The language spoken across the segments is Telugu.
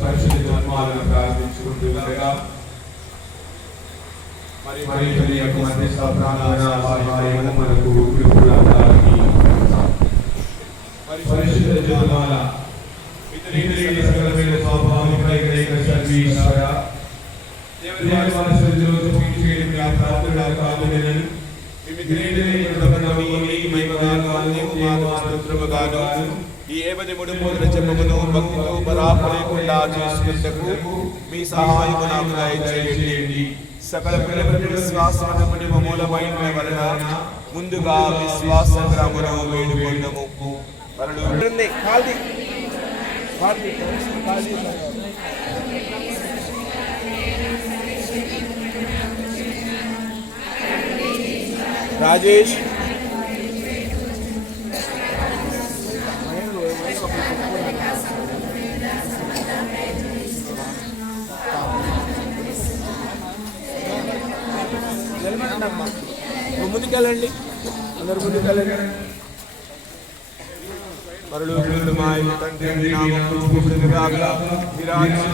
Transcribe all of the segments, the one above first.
పరిశుద్ధ జన్మాలను ప్రార్థించుకుంటూ ఉండగా మరి మరి తల్లి యొక్క మధ్యస్థ ప్రార్థన సహాయము మనకు కృపలాదానికి పరిశుద్ధ జన్మాల ఇతని సకలమైన స్వాభావిక ఏకైక సర్వీశ్వర దేవుని వారసులు చూపించేది మీ ప్రార్థన కాదులను ఈ ఏబది మూడు మూడు జపమును భక్తితో బరాపు లేకుండా చేసుకుంటకు మీ సహాయము నాకు దయచేయండి. సకల పిల్లల విశ్వాసముని మూలమైన వలన ముందుగా విశ్వాస గ్రామును వేడుకొందము వరలు కాల్ది కాల్ది కాల్ది రాజేష్. ముందుకెళ్ళండి అందరు ముందుకెళ్ళండి పరలోకముందు మా యొక్క తండ్రి మీ నామమును పూజించుగాక. మీ రాజ్యము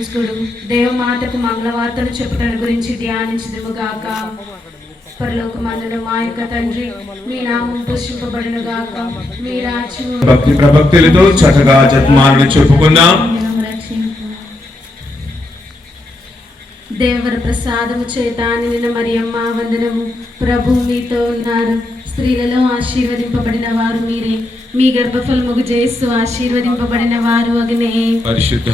పురుషుడు దేవమాతకు మంగళవార్తలు చెప్పడం గురించి ధ్యానించదుము గాక పరలోకమందున మా యొక్క తండ్రి మీ నామం పుష్పింపబడిన గాక మీ రాజ్యం భక్తి ప్రభక్తులతో చక్కగా జన్మాలను చెప్పుకుందాం దేవర ప్రసాదము చేత నిన్న మరియమ్మ వందనము. ప్రభు మీతో ఉన్నారు. స్త్రీలలో ఆశీర్వదింపబడిన వారు మీరే. మీ గర్భఫలముగు చేస్తూ ఆశీర్వదింపబడిన వారు అగ్నే. పరిశుద్ధ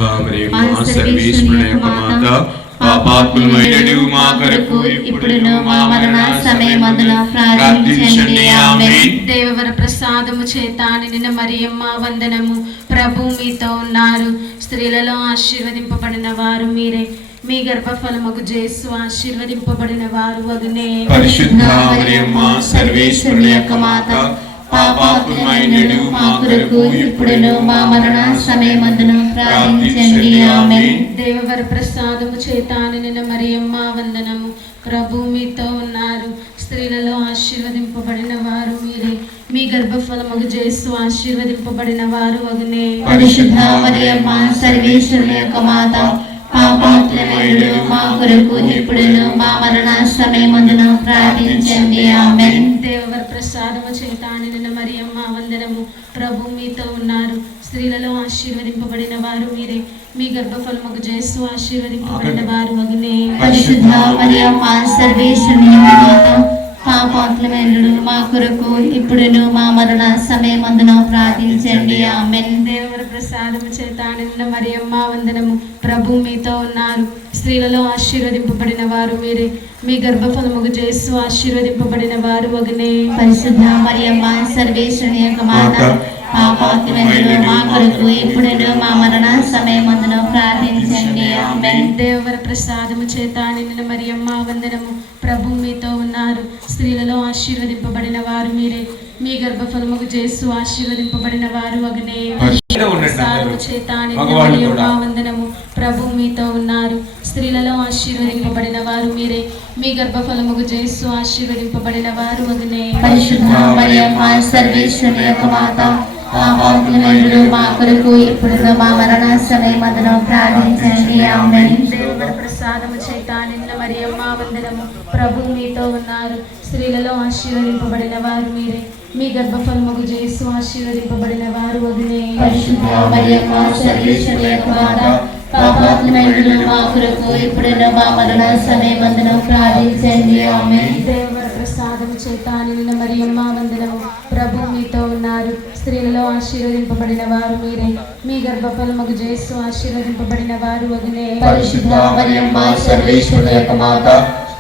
మాత. పాపాత్ములమైన మా కొరకు ఇప్పుడును మా మరణ సమయమందున ప్రార్థించండి. ఆమేన్. దేవవర ప్రసాదము చేత నిన్న మరియమ్మ వందనము. ప్రభు మీతో ఉన్నారు. స్త్రీలలో ఆశీర్వదింపబడిన వారు మీరే. మీ గర్భఫలముగు చేస్తూ ఆశీర్వదింపబడిన వారు అగ్నే. పరిశుద్ధ మరియు మా సర్వేశ్వరుని యొక్క మాత. పాపాత్ములమైన మా కొరకు ఇప్పుడును మా మరణ సమయమందున ప్రార్థించండి. ఆమేన్. దేవవర ప్రసాదము చేత నిన్న మరియమ్మ వందనము. ప్రభు మీతో ఉన్నారు. స్త్రీలలో ఆశీర్వదింపబడిన వారు మీరే. మీ గర్భఫలముగు చేస్తూ ఆశీర్వదింపబడిన వారు అగునే. పరిశుద్ధ మరియమ్మ సర్వేశ్వరుని యొక్క మాత పాపాత్ములమైన మా కొరకు ఇప్పుడును మా మరణ సమయమందున ప్రార్థించండి. ఆమేన్. దేవవర ప్రసాదము చేత నిన్న మరియమ్మ వందనము. ప్రభు మీతో ఉన్నారు. స్త్రీలలో ఆశీర్వదింపబడిన వారు మీరే. మీ గర్భఫలముగు చేస్తూ ఆశీర్వదింపబడిన వారు అగునే. పరిశుద్ధ మరియమ్మ సర్వేశ్వరుని యొక్క మాత పాపాత్ములమైన మా కొరకు ఇప్పుడును మా మరణ సమయమందున ప్రార్థించండి. ఆమేన్. దేవర ప్రసాదము చేత నిన్న మరియమ్మ వందనము. ప్రభు మీతో ఉన్నారు. స్త్రీలలో ఆశీర్వదింపబడిన వారు మీరే. మీ గర్భఫలముగు చేస్తూ ఆశీర్వదింపబడిన వారు వగనే పరిశుద్ధ మరియమ్మ సర్వేశ్వరుని యొక్క మాత పాపాత్ములమైన మా కొరకు ఇప్పుడును మా మరణ సమయమందున ప్రార్థించండి. ఆమేన్. దేవర ప్రసాదము చేత నిన్న మరియమ్మ వందనము. ప్రభు మీతో ఉన్నారు. స్త్రీలలో ఆశీర్వదింపబడిన వారు మీరే. మీ గర్భఫలముగు చేస్తూ ఆశీర్వదింపబడిన వారు చేత మరియమ్మ వందనము. ప్రభు మీతో ఉన్నారు. స్త్రీలలో ఆశీర్వదింపబడిన వారు మీరే. మీ గర్భఫలముగు చేస్తూ ఆశీర్వదింపబడిన వారు యొక్క మాత పాపాత్ములైన మా కొరకు ఇప్పుడు మా మరణ సమయమందున ప్రార్థించండి. ఆమేన్. దేవర ప్రసాదము చేత నిన్న మరియమ్మ వందనము. ప్రభు మీతో ఉన్నారు. స్త్రీలలో ఆశీర్వదింపబడిన వారు మీరే. మీ గర్భఫలముకు చేస్తూ ఆశీర్వదింపబడిన వారు వదిలే పరిశుద్ధ మరియమ్మ సర్వేశ్వరి యొక్క మాత పాపాత్మైన మా కొరకు ఇప్పుడున్న మా మరణ సమయమందున ప్రార్థించండి. ఆమె దేవర ప్రసాదం చేత నిన్న మరియమ్మ వందనము. ప్రభు మీతో ఉన్నారు. స్త్రీలలో ఆశీర్వదింపబడిన వారు మీరే. మీ గర్భఫలముకు చేస్తూ ఆశీర్వదింపబడిన వారు వదిలే పరిశుద్ధ సర్వేశ్వరి యొక్క మాత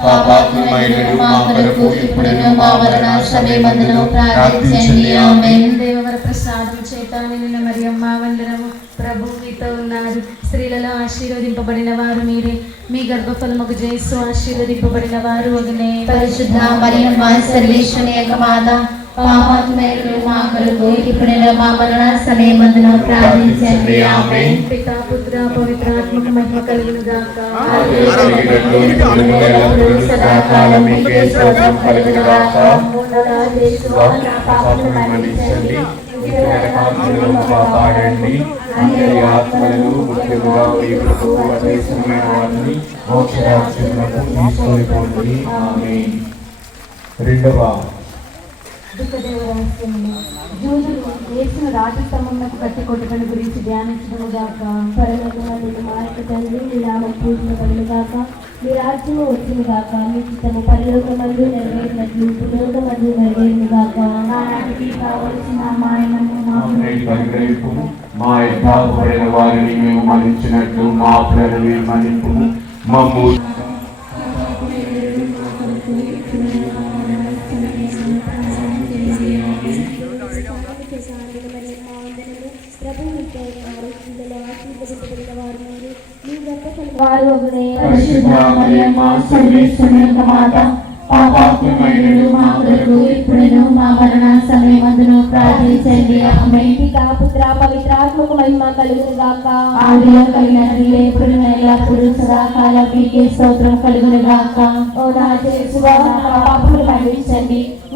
మా కొరకు ఇప్పుడున్న మా మరణ సమయమందున ప్రార్థించండి. ఆమె దేవర ప్రసాదం చేత నిన్న మరియమ్మ వందనము. ప్రభు మీతో ఉన్నారు. స్త్రీలలో ఆశీర్వదింపబడిన వారు మీరే. మీ గర్భఫలముకు చేస్తూ ఆశీర్వదింపబడిన వారు వదిలే పరిశుద్ధ యొక్క మాత పాపాత్మైన మా కొరకు ఇప్పుడున్న మా మరణ సమయమందున ప్రార్థించండి. ఆమె పితా పుత్ర పవిత్రాత్మక మహిమ కలుగును గాక. కలిగినట్లు ఇప్పుడు ఎల్లప్పుడూ సదాకాలం మీకే స్తోత్రం కలుగును గాక. పాపములను మన్నించండి. నరకాసులను కాపాడండి. అందరి ఆత్మలను ముఖ్యముగా మీ ప్రభువు అదేశమైన వారిని మోక్షరాజ్యములకు తీసుకొని పోండి. ఆమేన్. రెండవ దుఃఖదేవ రహస్యములు జూదులు యేసును రాజు స్తంభమునకు కట్టి కొట్టడం గురించి ధ్యానించడము గాక పరలోకమందున మా యొక్క తండ్రి మీ నామం పూజింపబడును గాక మీ రాజ్యము వచ్చును గాక మీ చిత్తము పరలోకమందు నెరవేరినట్లు భూలోకమందు నెరవేరును గాక ఆనాటికి కావలసిన మాయనము మా యథాపడిన వారిని మేము మన్నించినట్లు మా మేము మన్నింపు మమ్ము మరియమ్మ సర్వేశ్వరి యొక్క మాత పాపాత్మైన మా కొరకు ఇప్పుడును మా మరణ సమయమందున ప్రార్థించండి. ఆమె పితా పుత్ర పవిత్రాత్మక మహిమ కలుగును గాక. ఆదిలో కలిగినట్లు ఎప్పుడు ఎల్లప్పుడు సదాకాలం మీకే స్తోత్రం కలుగును గాక. ఓ నా పాపములు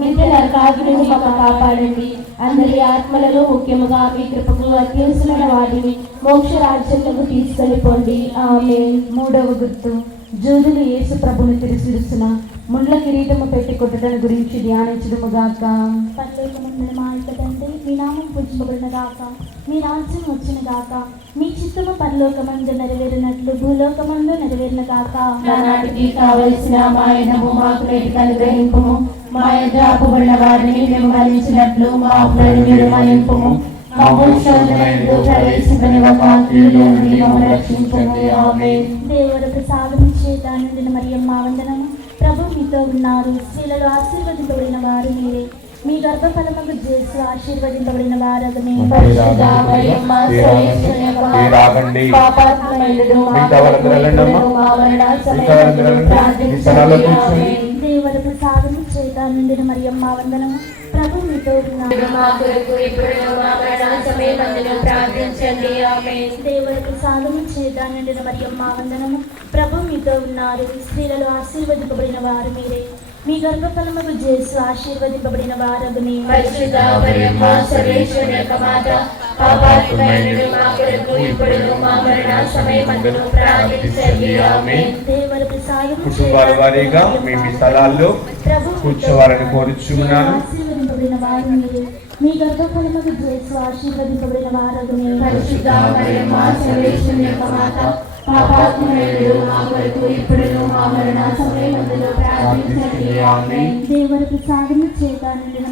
నిత్య నరకాగ్ని మమ్మ కాపాడండి. అందరి ఆత్మలను ముఖ్యముగా మీ కృపకు అత్యవసరమైన వాటిని మోక్ష రాజ్యంలోకి తీసుకెళ్ళిపోండి ఆమె మూడవ గుర్తు. జూదులు యేసు ప్రభుని తిరిసిరుస్తున్న ముండ్ల కిరీటము పెట్టి కొట్టడం గురించి ధ్యానించడము గాక. పరలోకమందున మా యొక్క తండ్రి మీ నామం పూజింపబడిన గాక. మీ రాజ్యం వచ్చిన గాక. మీ చిత్తము పరలోకమందు నెరవేరినట్లు భూలోకమందు నెరవేరిన గాక. నానాటికి కావలసిన మా యనము మాకు అనుగ్రహింపుము మా వారిని మేము మరించినట్లు మా అప్పులను మీరు ప్రవేశింపని ఒక రక్షించండి. ఆమె దేవుడు ప్రసాదం నిండిన మరియమ్మ వందనము. ప్రభు మీతో ఉన్నారు. స్త్రీలలో ఆశీర్వదింపబడిన వారు మీరే. మీ గర్భఫలముకు చేసి ఆశీర్వదింపబడిన. ఆమె. దేవుడు ప్రసాదం చేత నిండిన మరియమ్మ వందనము. ప్రభు మీతో ఉన్నారు ప్రార్థించండి వందనము. ప్రభు మీతో స్త్రీలలో ఆశీర్వదింపబడిన వారు మీరే. మీ గర్భఫలముకు చేసి ఆశీర్వదింపబడిన వారగునే. ప్రసాదం కుటుంబాల వారీగా మీ మీ స్థలాల్లో కూర్చోవాలని కోరుచున్నాను. ఆశీర్వదింపబడిన వారు మీరే మీ గర్భఫలముకు చేసి ఆశీర్వదింపబడిన పరిశుద్ధ మరియమ్మ సర్వేశ్వరి యొక్క మాత పాపాత్ములైనడు మా నిండిన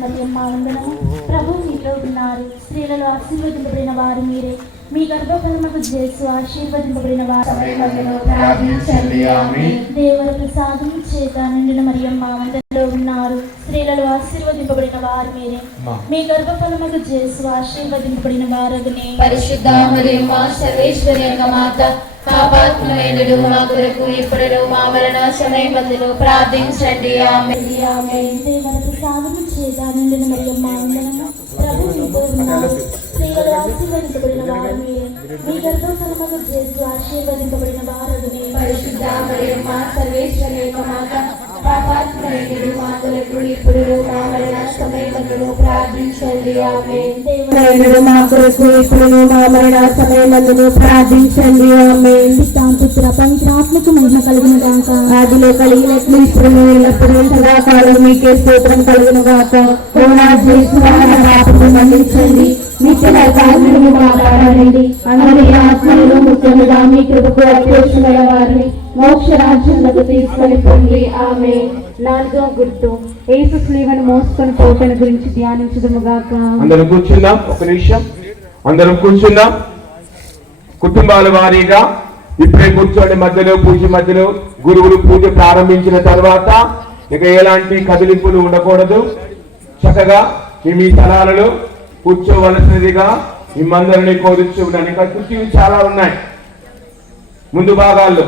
వందనము ప్రభు మీతో ఉన్నారు. స్త్రీలలో ఆశీర్వదింపబడిన వారు మీరే. మీ గర్భఫలముకు చేసి ఆశీర్వదింపబడిన వారు. సమయమందున ప్రార్థించండి. ఆమె దేవుడు ప్రసాదము చేత నిండిన మరియమ్మ వందనలో ఉన్నారు. స్త్రీలలో ఆశీర్వదింపబడిన వారు మీరే. మీ. గర్భఫలముకు చేసి ఆశీర్వదింపబడిన వారగునే. పరిశుద్ధ సర్వేశ్వరి యొక్క మాత మా కొరకు ఇప్పుడు మా మరణ సమయమందున ప్రార్థించండి. ఆమె ఆమె దేవుడు ప్రసాదము చేత నిండిన మరియమ్మ వందనము ప్రభు మీతో ఉన్నారు. స్త్రీలలో ఆశీర్వదింపబడిన వారు మీరే. మీ గర్భఫలముకు చేసి ఆశీర్వదింపబడిన వారగునే. పరిశుద్ధ సర్వేశ్వరి యొక్క మాత పాపాత్ములైనడు ప్రార్థించండి. ఆమె మా కొరకు ఇప్పుడు మా మరణ సమయమందును ప్రార్థించండి. ఆమె పుత్ర పవిత్రాత్మకు మహిమ కలిగిన గాక. ఆదిలో కలిగినట్లు ఇప్పుడు ఎల్లప్పుడూ సదాకాలం మీకే స్తోత్రం కలిగిన గాక. మన్నించండి మాట్లాడండి అందరి ఆత్మలను ముఖ్యముగా మీ కృపకు అత్యవసరమైన వారిని మోక్ష రాజ్యంలోకి తీసుకొని పొంది ఆమె నాలుగో గుర్తు. ఏసు స్లీవను మోసుకొని పోటను గురించి ధ్యానించదముగాక అందరం కూర్చుందాం. ఒక నిమిషం. అందరం కూర్చుందాం. కుటుంబాల వారీగా ఇప్పుడే కూర్చోండి. మధ్యలో పూజ మధ్యలో గురువులు పూజ ప్రారంభించిన తర్వాత ఇక ఎలాంటి కదిలింపులు ఉండకూడదు. చక్కగా మీ మీ స్థలాలలో కూర్చోవలసినదిగా మిమ్మందరినీ కోరుచు ఉన్నాను ఇంకా కుర్చీలు చాలా ఉన్నాయి. ముందు భాగాల్లో